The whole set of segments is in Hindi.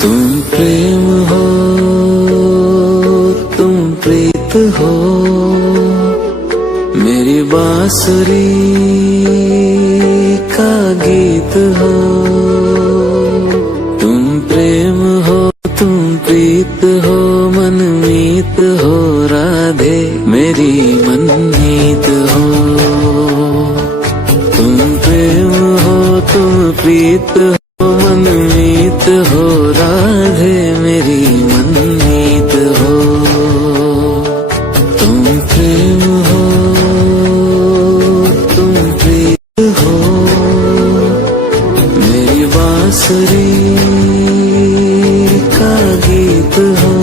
तुम प्रेम हो, तुम प्रीत हो, मेरी बांसुरी का गीत हो। तुम प्रेम हो, तुम प्रीत हो, मनमीत हो, राधे मेरी मनमीत हो। तुम प्रेम हो, तुम प्रीत हो, मनमीत हो, राधे मेरी मनमीत हो। तुम प्रेम हो, तुम प्रीत हो, मेरी बांसुरी का गीत हो।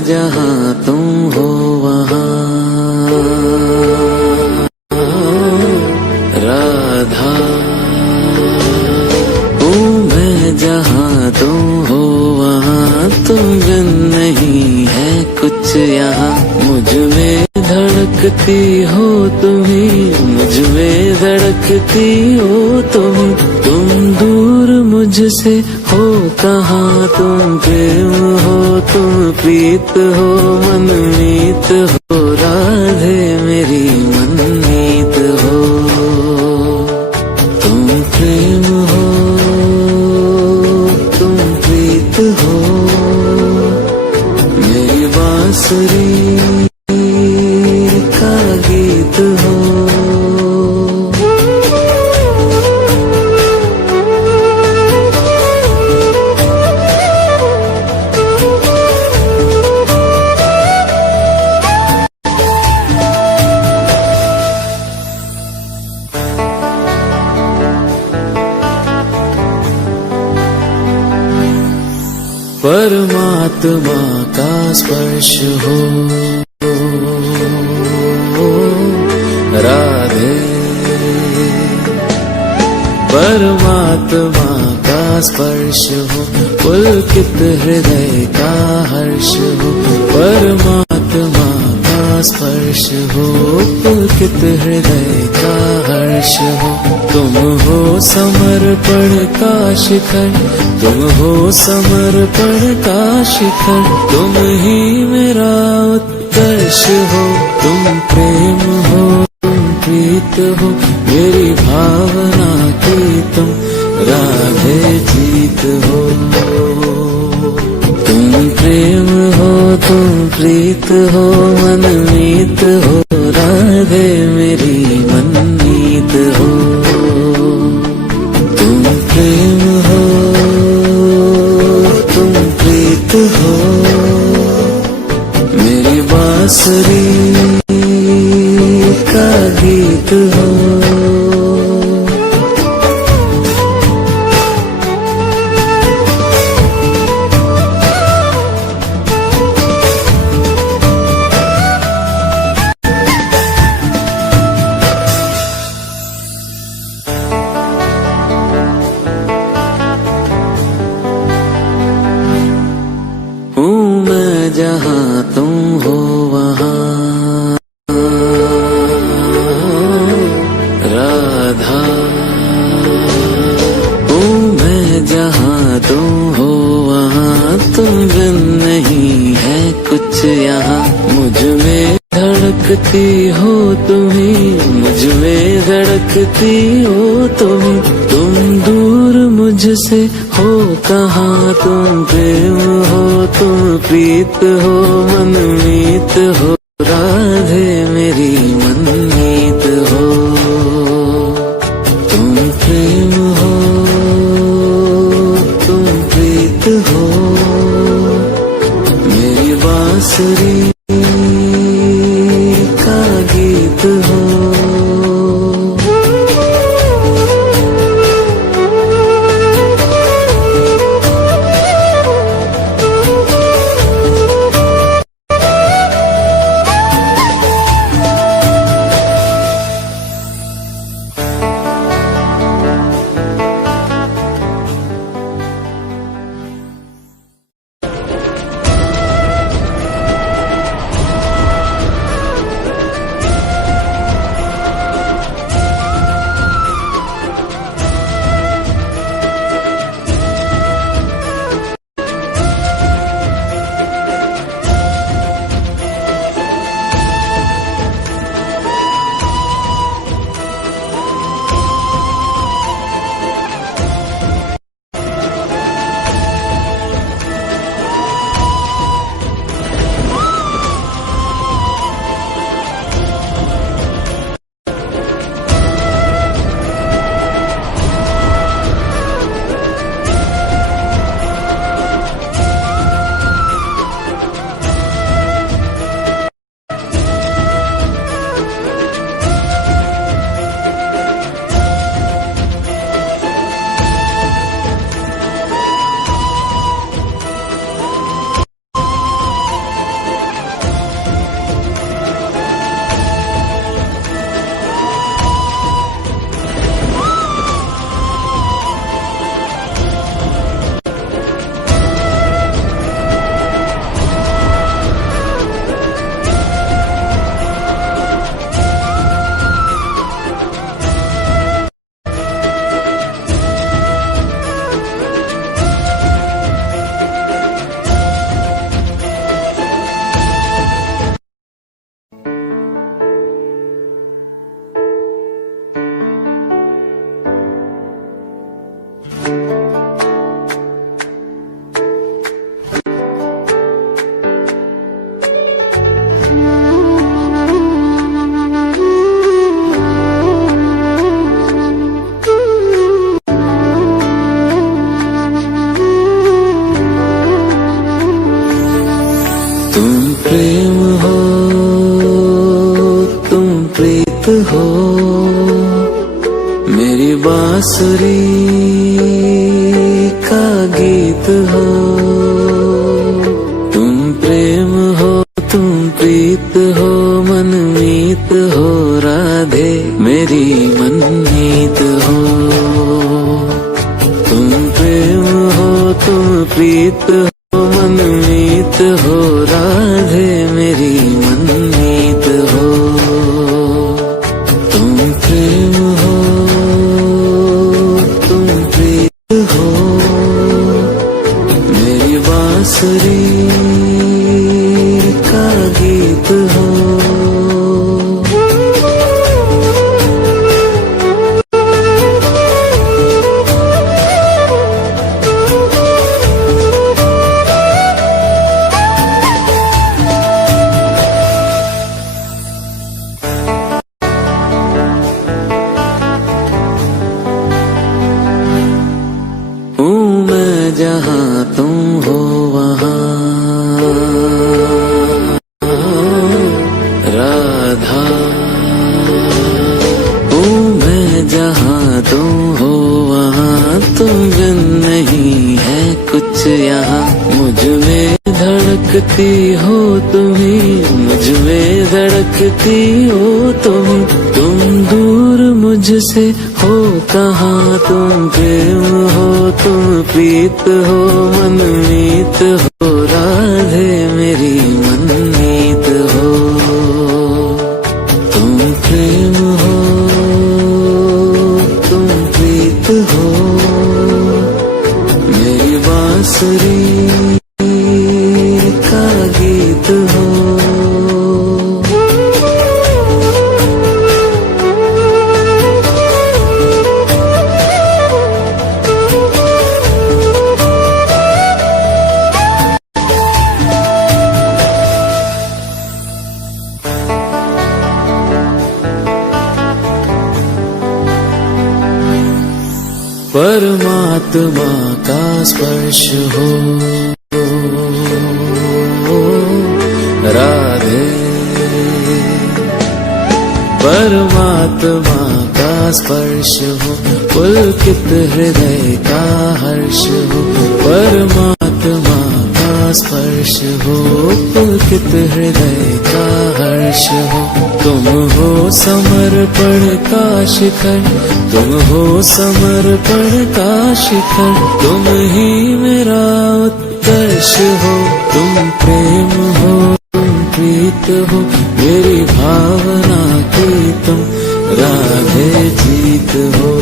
जहाँ तुम हो वहाँ राधा, हूँ मैं जहाँ तुम हो वहाँ, तुम बिन नहीं है कुछ यहाँ। मुझ में धड़कती हो तुम्ही, मुझ में धड़कती हो तुम दूर मुझसे हो कहाँ। तुम प्रेम हो, तुम प्रीत हो, मनमीत हो, राधे मेरी मनमीत हो। तुम प्रेम हो, तुम प्रीत हो, मेरी बांसुरी का गीत हो। परमात्मा का स्पर्श हो राधे, परमात्मा का स्पर्श हो, पुलकित हृदय का हर्ष हो। परमात्मा का स्पर्श हो, पुलकित हृदय का हर्ष हो। तुम हो समर्पण का शिखर, तुम हो समर्पण का शिखर, तुम ही मेरा उत्कर्ष हो। तुम प्रेम हो, तुम प्रीत हो, मेरी भावना की तुम राधे जीत हो। तुम प्रेम हो, तुम प्रीत हो, मनमीत हो, राधे मेरी मनमीत हो। तुम प्रेम हो, तुम प्रीत हो, मेरी बांसुरी का गीत हो। हूँ मैं जहाँ तुम हो वहाँ राधा, हूँ मैं जहाँ तुम हो वहाँ, तुम बिन नहीं है कुछ यहाँ। मुझ में धड़कती हो तुम्ही, मुझ में धड़कती हो तुम दूर मुझसे हो कहाँ। तुम प्रेम हो, तुम प्रीत हो, मनमीत हो, राधे मेरी मनमीत हो। तुम प्रेम हो, तुम प्रीत हो, मेरी बांसुरी का गीत हो। प्रेम हो, तुम प्रीत हो, मेरी बांसुरी का गीत हो। तुम प्रेम हो, तुम प्रीत हो, मनमीत हो, राधे मेरी मनमीत हो। तुम प्रेम हो, तुम प्रीत हो, मनमीत हो, राधे मेरी मनमीत हो। तुम प्रेम हो, तुम प्रीत हो, मेरी बांसुरी का गीत हो। हूँ मैं जहाँ तुम हो वहाँ, राधा। हूँ मैं जहाँ तुम हो वहाँ, तुम बिन नहीं है कुछ यहाँ। मुझ में धड़कती हो तुम्ही, मुझ में धड़कती हो तुम्ही। तुम दूर मुझसे हो कहाँ, तुम प्रेम हो, तुम प्रीत हो, मनमीत हो, राधे मेरी मनमीत हो। तुम प्रेम हो, तुम प्रीत हो, मेरी बांसुरी का गीत हो। परमात्मा का स्पर्श हो, राधे। परमात्मा का स्पर्श हो, पुलकित हृदय का हर्ष हो। परमात्मा का स्पर्श हो, पुलकित हृदय का हर्ष हो। तुम हो समर्पण का शिखर, तुम हो समर्पण का शिखर। तुम ही मेरा उत्कर्ष हो। तुम प्रेम हो, तुम प्रीत हो, मेरी भावना की तुम राधे जीत हो।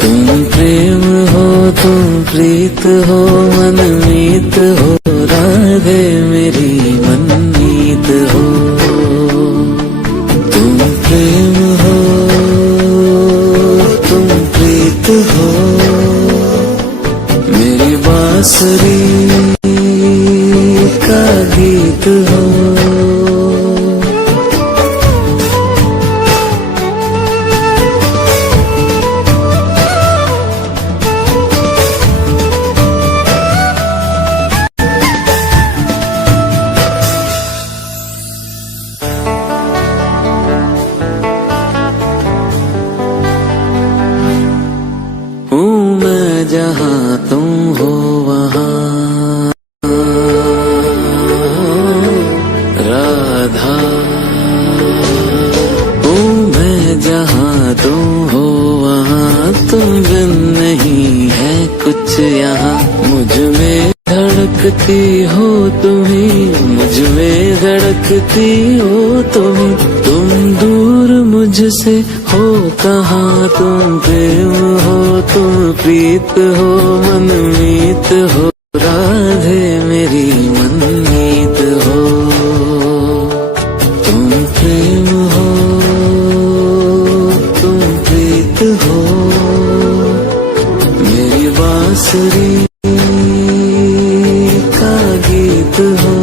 तुम प्रेम हो, तुम प्रीत हो, मनमीत हो, राधे मेरी मनमीत हो। तुम प्रेम हो, तुम प्रीत हो, मेरी बांसुरी का गीत हो। हूँ मैं जहाँ तुम हो वहाँ, राधा। हूँ मैं जहाँ तुम हो वहाँ, तुम बिन नहीं है कुछ यहाँ। मुझ में धड़कती हो तुम्ही, मुझ में धड़कती हो तुम्ही। तुम दूर मुझसे हो कहाँ, तुम प्रेम हो, तुम प्रीत हो, मनमीत हो, राधे मेरी मनमीत हो। तुम प्रेम हो, तुम प्रीत हो, मेरी बांसुरी का गीत हो।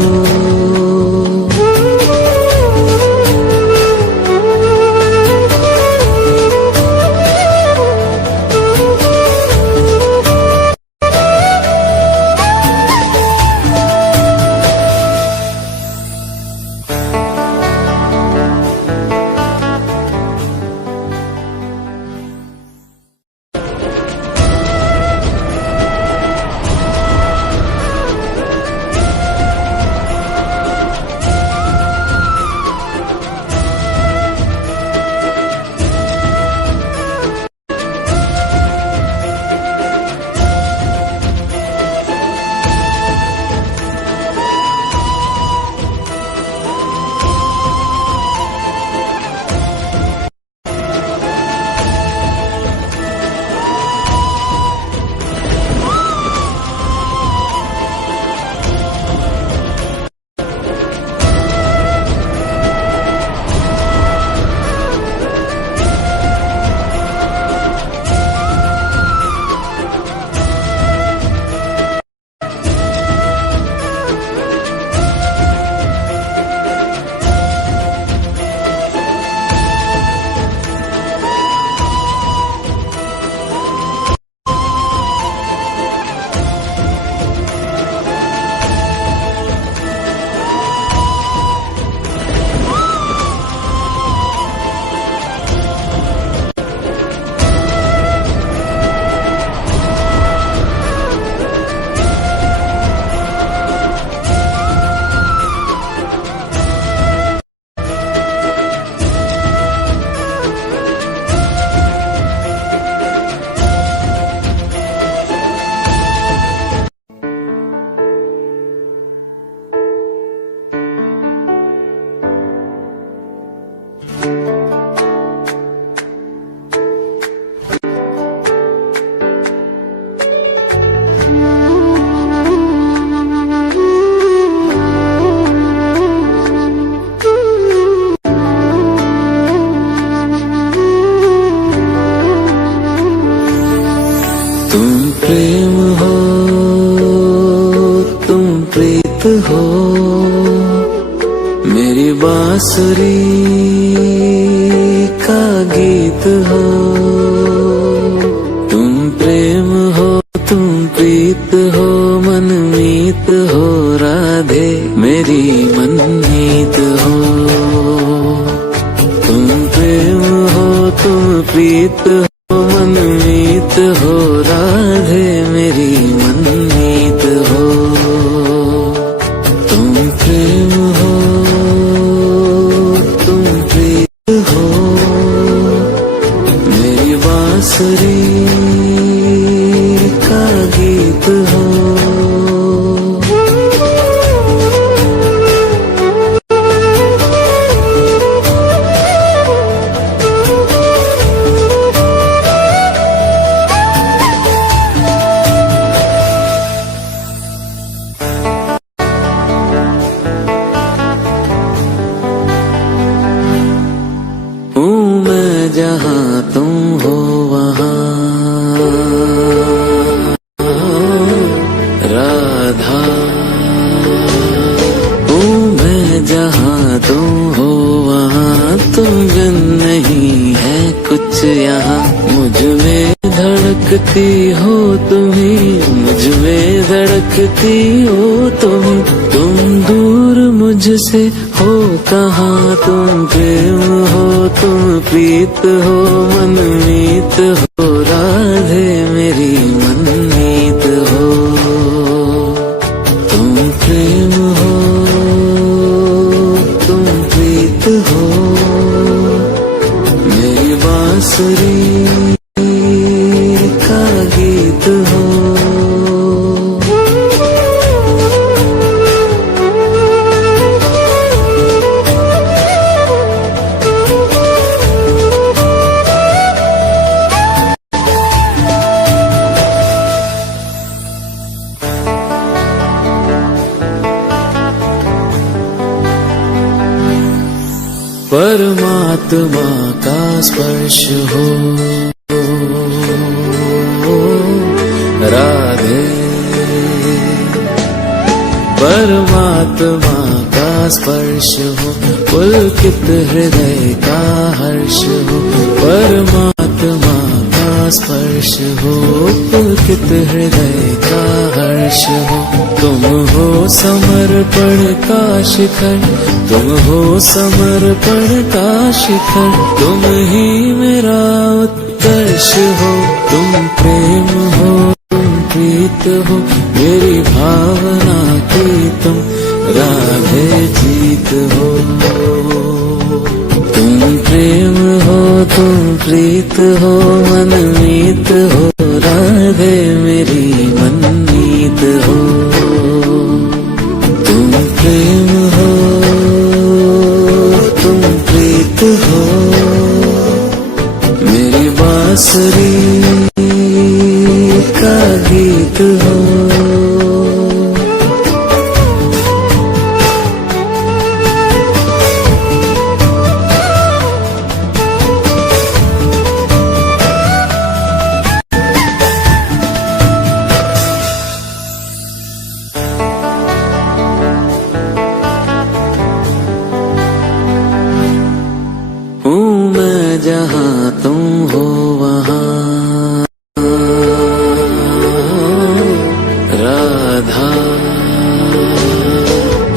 तुम प्रेम हो, तुम प्रीत हो, मेरी बांसुरी का गीत हो। तुम प्रेम हो, तुम प्रीत हो, मनमीत हो, राधे मेरी मनमीत हो। तुम प्रेम हो, तुम प्रीत हो, मनमीत हो, राधे मेरी मनमीत हो। तुम प्रेम हो, तुम प्रीत हो, मेरी बांसुरी का गीत हो। हूँ मैं जहाँ तुम हो वहाँ, राधा। हूँ मैं जहाँ तुम हो वहाँ, तुम बिन नहीं है कुछ यहाँ। मुझ में धड़कती हो तुम्ही, मुझ में धड़कती हो तुम दूर मुझसे हो कहाँ। तुम प्रेम हो, तुम प्रीत हो, मनमीत हो, राधे मेरी मनमीत हो। तुम प्रेम हो, तुम प्रीत हो, मेरी बांसुरी का गीत हो। परमात्मा का स्पर्श हो, राधे। परमात्मा का स्पर्श हो, पुलकित हृदय का हर्ष हो। परमात्मा का स्पर्श हो, पुलकित हृदय का हर्ष हो। तुम हो समर्पण का शिखर, तुम हो समर्पण का शिखर, तुम ही मेरा उत्कर्ष हो। तुम प्रेम हो, तुम प्रीत हो, मेरी भावना की तुम राधे जीत हो। तुम प्रेम हो, तुम प्रीत हो, मनमीत हो, राधे मेरी मनमीत हो। तुम प्रेम हो, तुम प्रीत हो, मेरी बांसुरी का गीत हो। हूँ मैं जहाँ तुम हो वहाँ, राधा।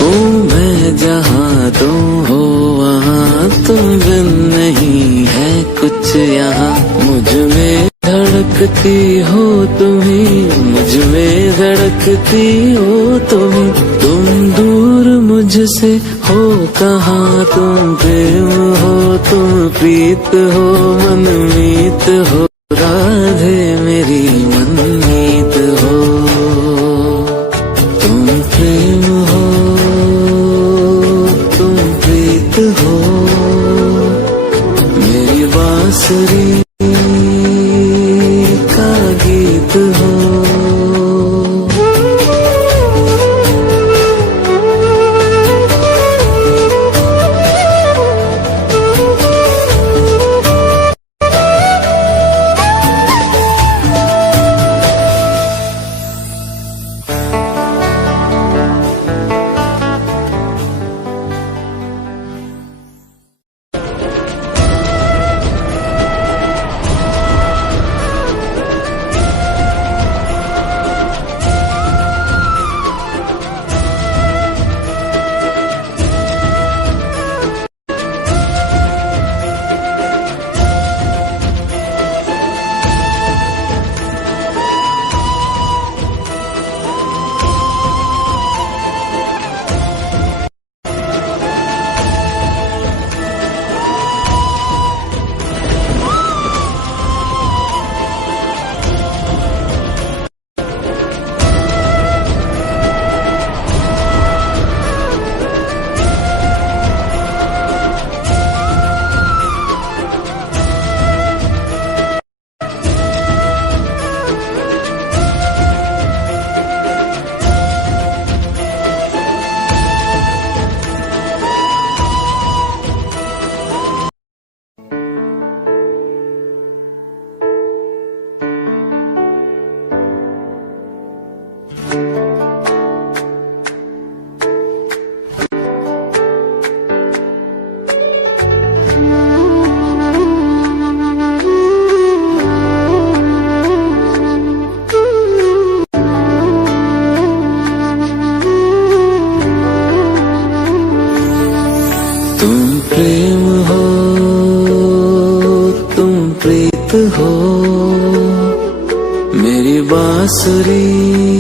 हूँ मैं जहाँ तुम हो वहाँ, तुम बिन नहीं है कुछ यहाँ। मुझ में धड़कती हो तुम्ही, मुझ में धड़कती हो तुम दूर मुझसे हो कहाँ। तुम प्रेम हो, तुम प्रीत हो, मनमीत हो, राधे मेरी मनमीत हो। तुम प्रेम हो, तुम प्रीत हो, मेरी बांसुरी का गीत हो। प्रीत हो मेरी बांसुरी